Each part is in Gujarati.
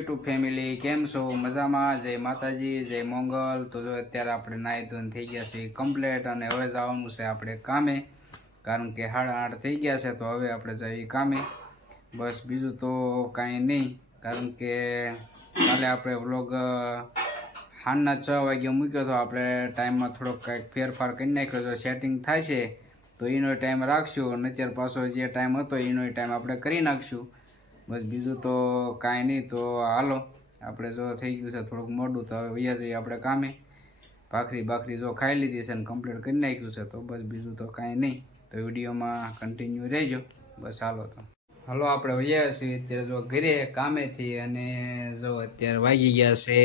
યુટ્યુબ ફેમિલી, કેમ છો? મજામાં? જય માતાજી, જય મંગલ. તો જો અત્યારે આપણે નાહી ધોઈને થઈ ગયા છે કમ્પ્લેટ અને હવે જવાનું છે આપણે કામે, કારણ કે 8:30 થઈ ગયા છે. તો હવે આપણે જઈએ કામે. બસ બીજું તો કાંઈ નહીં, કારણ કે કાલે આપણે વ્લોગ સાંજના 6 વાગે મૂક્યો હતો. આપણે ટાઈમમાં થોડોક કાંઈક ફેરફાર કરી નાખ્યો. તો સેટિંગ થાય છે તો એનો ટાઈમ રાખશું, અને અત્યારે પાછો જે ટાઈમ હતો એનો ટાઈમ આપણે કરી નાખશું. બસ બીજું તો કાંઈ નહીં. તો હાલો, આપણે જો થઈ ગયું છે થોડુંક મોડું, તો હવે વૈયા જઈએ આપણે કામે. ભાખરી જો ખાઈ લીધી છે ને કમ્પ્લીટ કરી નાખ્યું છે. તો બસ બીજું તો કાંઈ નહીં. તો વિડીયોમાં કન્ટિન્યુ રહેજો. બસ હાલો આપણે વૈયા છીએ અત્યારે જો ઘરે કામેથી, અને જો અત્યારે વાગી ગયા છે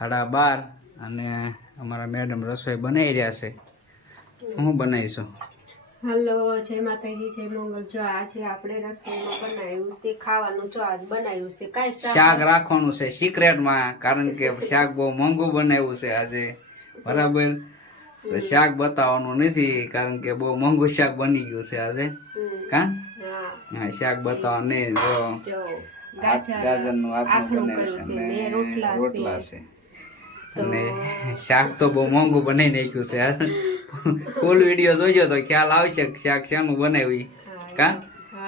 12:30 અને અમારા મેડમ રસોઈ બનાવી રહ્યા છે. હું બનાવીશું? હલો, જય માતાજી, જય મંગલ. જો આજે આપણે રસોઈમાં બનાવ્યું છે ખાવાનું. જો આજ બનાવ્યું છે કાંઈ શાક રાખવાનું છે સિક્રેટમાં, કારણ કે શાક બહુ મોંઘું બનાવ્યું છે આજે, બરાબર? તો શાક બતાવવાનું નથી, કારણ કે બહુ મોંઘું શાક બની ગયું છે આજે. હા, શાક બતાવવાનું નહીં. જો ગાજરનું આથણું બનાવ્યું છે અને રોટલા છે. અને શાક તો બહુ મોંઘું બનાવી નાખ્યું છે. ફૂલ વિડીયો જોઈજો તો ખ્યાલ આવશે શાક શેનું બનાવ્યું.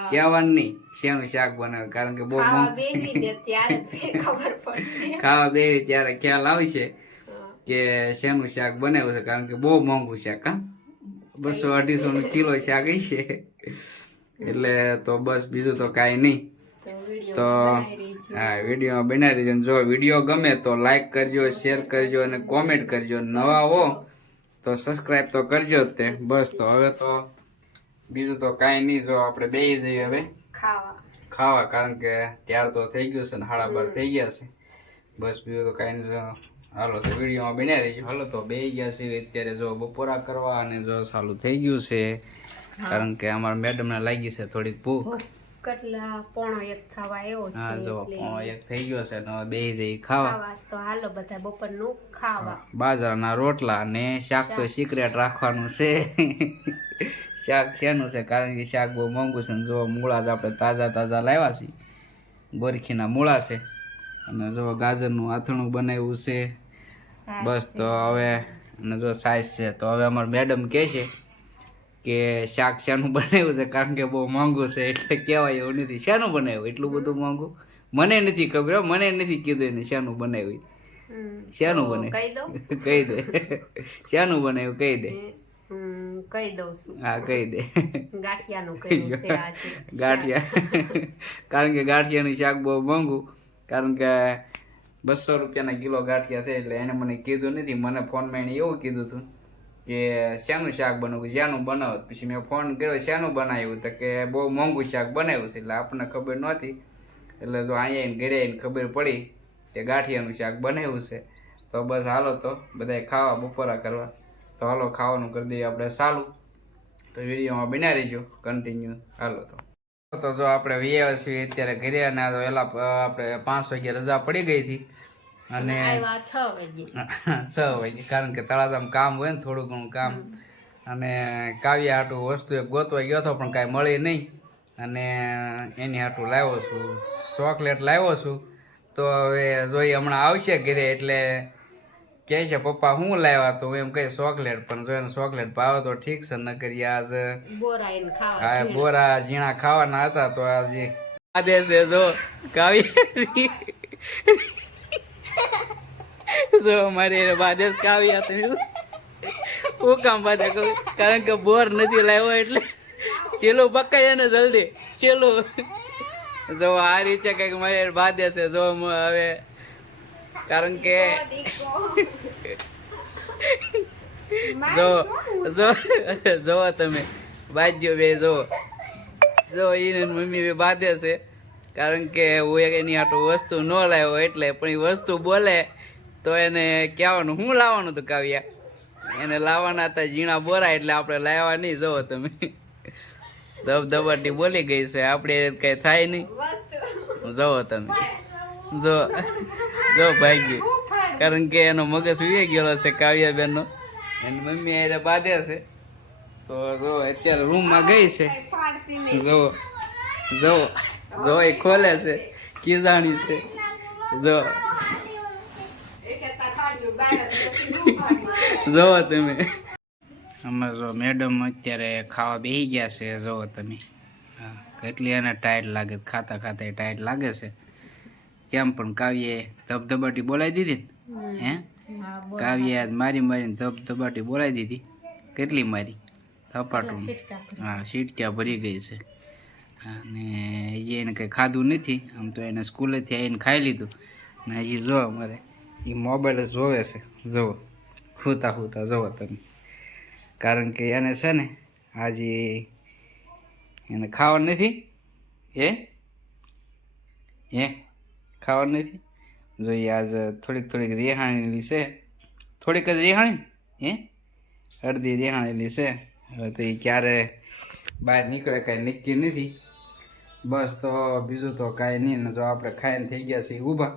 કહેવાનું નહીં શેનું શાક બનાવ્યું, કારણ કે બહુ ખાવા બેવી ત્યારે ખ્યાલ આવશે કે શેનું શાક બનાવ્યું છે, કારણ કે બહુ મોંઘું શાક. 200-250 કિલો શાક છે એટલે. તો બસ બીજું તો કાંઈ નહીં. તો હા, વિડીયો બનાવી દેજો. જો વિડીયો ગમે તો લાઈક કરજો, શેર કરજો અને કોમેન્ટ કરજો. નવા હો તો સબસ્ક્રાઈબ તો કરજો જ તે. બસ તો હવે તો બીજું તો કાંઈ નહીં. જો આપણે બેસી જઈએ હવે ખાવા, કારણ કે ત્યાર તો થઈ ગયું છે ને 12:30 થઈ ગયા છે. બસ બીજું તો કાંઈ નહીં. હાલો તો વિડીયોમાં બનાવી દેજો. હાલો તો બેસી ગયા છે અત્યારે જો બપોરા કરવા, અને જો ચાલુ થઈ ગયું છે, કારણ કે અમારા મેડમને લાગી છે થોડીક ભૂખ. કેટલા 1:30 થવા આવ્યો છે. હા, જો 1:30 થઈ ગયો છે ને હવે બેસી જઈ ખાવા. તો હાલો બધા બપોરનું ખાવા. બાજરાના રોટલા ને શાક તો સિક્રેટ રાખવાનું છે. શાક શેનું છે, કારણ કે શાક બહુ મોંઘું છે ને. જો મૂળા જ આપણે તાજા લાવ્યા છીએ, ગોરખીના મૂળા છે. અને જો ગાજરનું આથણું બનાવ્યું છે. બસ તો હવે અને જો સાઈઝ છે. તો હવે અમારા મેડમ કહે છે કે શાક શાનું બનાવ્યું છે, કારણ કે બહુ મોંઘું છે એટલે કહેવાય એવું નથી. શાનું બનાવ્યું એટલું બધું મોંઘું? મને નથી ખબર, મને નથી કીધું એને શાનું બનાવ્યું. શાનું બનાવ્યું કહી દે. શાનું બનાવ્યું કહી દે. કહી દઉં છું. હા, કહી દે. ગાંઠિયાનું કર્યું છે આજે. ગાંઠિયા. કારણ કે ગાંઠિયાનું શાક બહુ મોંઘું, કારણ કે 200 રૂપિયાના કિલો ગાંઠિયા છે. એટલે એને મને કીધું નથી. મને ફોનમાં એને એવું કીધું હતું કે શાનું શાક બનાવ્યું, જ્યાંનું બનાવો. પછી મેં ફોન કર્યો શાનું બનાવ્યું, તો કે બહુ મોંઘું શાક બનાવ્યું છે. એટલે આપણને ખબર નહોતી. એટલે તો અહીંયા ઘરે આવીને ખબર પડી કે ગાંઠિયાનું શાક બનાવ્યું છે. તો બસ હાલો તો બધાય ખાવા બપોરા કરવા. તો હાલો ખાવાનું કરી દઈએ આપણે ચાલુ. તો વિડીયોમાં બનાવી રહીજો કન્ટિન્યુ. હાલો તો જો આપણે વ્યાવ્યા છીએ અત્યારે ઘરે, અને વહેલા આપણે 5 વાગે રજા પડી ગઈ હતી, અને 6 વાગે, કારણ કે તળાજામાં કામ હોય ને, થોડું ઘણું કામ. અને કાવ્યા હાટું વસ્તુ એક ગોતવા ગયો હતો પણ કાંઈ મળી નહીં, અને એની હાટું લાવ્યો છું ચોકલેટ લાવ્યો છું. તો હવે જોઈએ હમણાં આવશે ઘરે એટલે કહે છે પપ્પા શું લાવ્યા, તો હું એમ કહી ચોકલેટ. પણ જો એને ચોકલેટ ભાવે તો ઠીક છે, ન કરી આજ બોરા ઝીણા ખાવાના હતા. તો આજે આદેશ જો કાવ્યા જો અમારી બાદેશ કાવ્યા હતી. હું કામ બાધા કહું, કારણ કે બોર નથી લાવ્યો એટલે ચેલું પકાય ને જલ્દી ચેલું. જો આ રીતે કંઈક મારી બાધે છે. જો હવે કારણ કે જો તમે બાજ્યો બે જો એને મમ્મી બે બાધે છે, કારણ કે હું એની આટલું વસ્તુ ન લાવ્યો એટલે. પણ એ વસ્તુ બોલે તો એને કહેવાનું શું લાવવાનું હતું કાવ્યા, એને લાવવાના હતા ઝીણા બોરા, એટલે આપણે લાવવા નહીં. જોવો તમે દબદબાટી બોલી ગઈ છે, આપણે કઈ થાય નહીં. જોવો તમે જો ભાઈ, કારણ કે એનો મગજ વી ગયેલો છે કાવ્યાબેનનો. એની મમ્મી એને બાંધે છે. તો જો અત્યારે રૂમમાં ગઈ છે. જો એ ખોલે છે કીજાણી છે જો જોવો તમે અમે જો મેડમ અત્યારે ખાવા બેસી ગયા છે જોવો તમે હા કેટલી એને ટાઈટ લાગે ખાતા ખાતા ટાઈટ લાગે છે કેમ પણ કાવ્યે ધબધબાટી બોલાવી દીધી ને હે કાવ્યે આજ મારી મારીને ધબધબાટી બોલાવી દીધી કેટલી મારી થપાટું હા સીટક્યા ભરી ગઈ છે અને હજી એને કંઈ ખાધું નથી આમ તો એને સ્કૂલેથી આવીને ખાઈ લીધું ને હજી જો અમારે એ મોબાઈલ જ જોવે છે જુઓ ખૂતા ખૂતા જુઓ તમે કારણ કે એને છે ને આજે એને ખાવાનું નથી હે ખાવાનું નથી જોઈએ આજ થોડીક રેહાણેલી છે થોડીક જ રેહાણી હે અડધી રેહાણેલી છે હવે તો એ ક્યારે બહાર નીકળે કાંઈ નક્કી નથી બસ તો બીજું તો કાંઈ નહીં ને જો આપણે ખાઈને થઈ ગયા છીએ ઊભા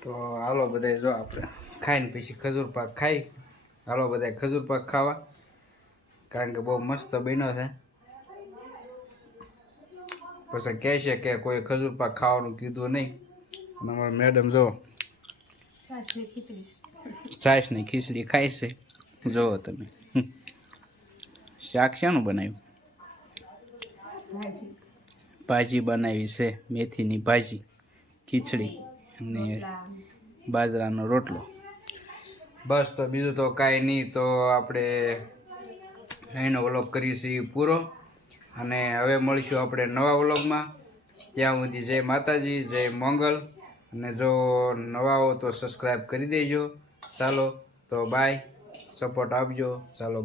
તો હાલો બધા જો આપણે ખાઈને પછી ખજૂર પાક ખાઈ હાલો બધા ખજૂર પાક ખાવા કારણ કે બહુ મસ્ત બન્યો છે પછી કહે છે કે કોઈ ખજૂર પાક ખાવાનું કીધું નહીં અને અમારા મેડમ જો છાશ ને ખીચડી ખાય છે જુઓ તમે શાક શાનું બનાવ્યું ભાજી બનાવી છે મેથીની ભાજી ખીચડી અને બાજરાનો રોટલો બસ તો બીજું તો કાંઈ નહીં તો આપણે એનો વ્લોગ કરીએ પૂરો અને હવે મળીશું આપણે નવા વ્લોગમાં ત્યાં સુધી જય માતાજી જય મંગલ અને જો નવા હો તો સબસ્ક્રાઈબ કરી દેજો ચાલો તો બાય સપોર્ટ આપજો ચાલો